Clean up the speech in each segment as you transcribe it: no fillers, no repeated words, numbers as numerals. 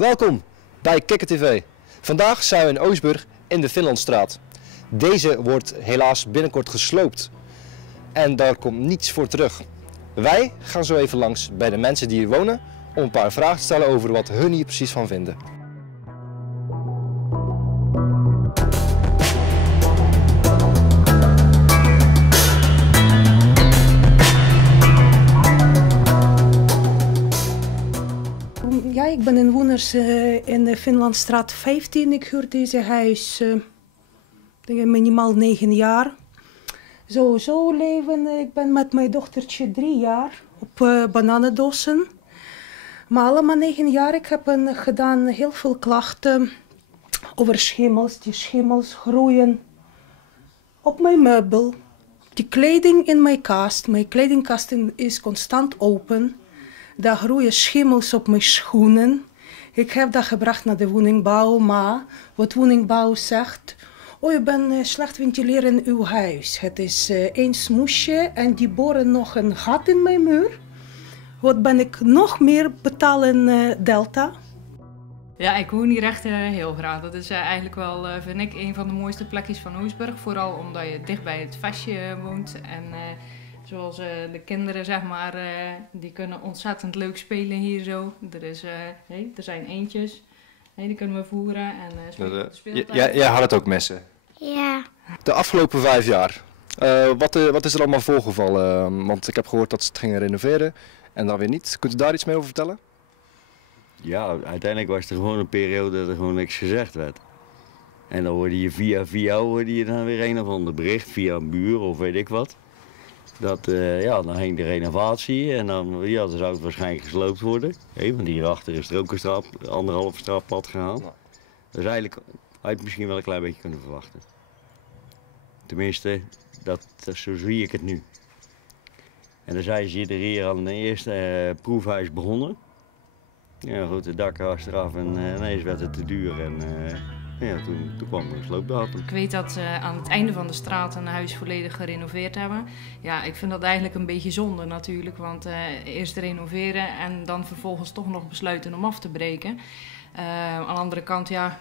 Welkom bij Kikker TV. Vandaag zijn we in Oostburg in de Finlandstraat. Deze wordt helaas binnenkort gesloopt en daar komt niets voor terug. Wij gaan zo even langs bij de mensen die hier wonen om een paar vragen te stellen over wat hun hier precies van vinden. Ja, ik ben inwoners in de Finlandstraat 15. Ik huur deze huis denk ik minimaal 9 jaar. Sowieso leven, ik ben met mijn dochtertje 3 jaar op bananendossen. Maar allemaal 9 jaar. Ik heb gedaan heel veel klachten over schimmels. Die schimmels groeien op mijn meubel. Die kleding in mijn kast. Mijn kledingkast is constant open. Daar groeien schimmels op mijn schoenen. Ik heb dat gebracht naar de woningbouw, maar wat woningbouw zegt: oh, je bent slecht ventileren in uw huis. Het is één smoesje en die boren nog een gat in mijn muur. Wat ben ik nog meer betalen delta? Ja, ik woon hier echt heel graag. Dat is eigenlijk wel, vind ik, een van de mooiste plekjes van Oostburg. Vooral omdat je dicht bij het Vestje woont. En zoals de kinderen, zeg maar, die kunnen ontzettend leuk spelen hier zo. Er zijn eendjes, die kunnen we voeren en spelen. Jij had het ook messen? Ja, De afgelopen 5 jaar, wat is er allemaal voorgevallen? Want ik heb gehoord dat ze het gingen renoveren en dan weer niet. Kunt u daar iets meer over vertellen? Ja, uiteindelijk was er gewoon een periode dat er gewoon niks gezegd werd. En dan hoorde je via hoorde je dan weer een of ander bericht, via een buur of weet ik wat. Dat, dan ging de renovatie en dan zou het waarschijnlijk gesloopt worden. Want hierachter is er ook een 1,5 straatpad gegaan. Dus eigenlijk had je het misschien wel een klein beetje kunnen verwachten. Tenminste, zo zie ik het nu. En dan zijn ze hier aan de eerste proefhuis begonnen. Ja, goed, de dak was eraf en ineens werd het te duur en toen kwam er een sloopdatum. Ik weet dat ze aan het einde van de straat een huis volledig gerenoveerd hebben. Ja, ik vind dat eigenlijk een beetje zonde natuurlijk, want eerst renoveren en dan vervolgens toch nog besluiten om af te breken. Aan de andere kant, ja,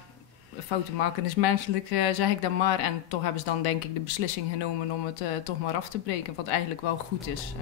fouten maken is menselijk, zeg ik dan maar. En toch hebben ze dan denk ik de beslissing genomen om het toch maar af te breken, wat eigenlijk wel goed is.